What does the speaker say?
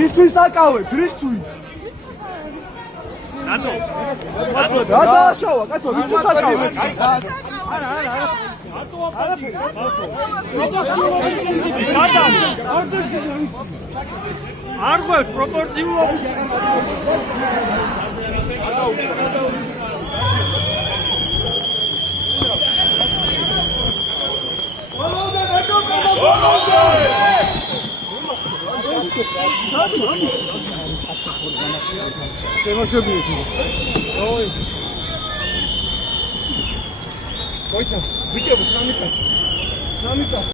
Ისთვის აკავე, ისთვის. რატო? რა დააშავა, კაცო, ისთვის აკავე. არ ყვევ პროპორციულობის. Bicho, 3 კაცი.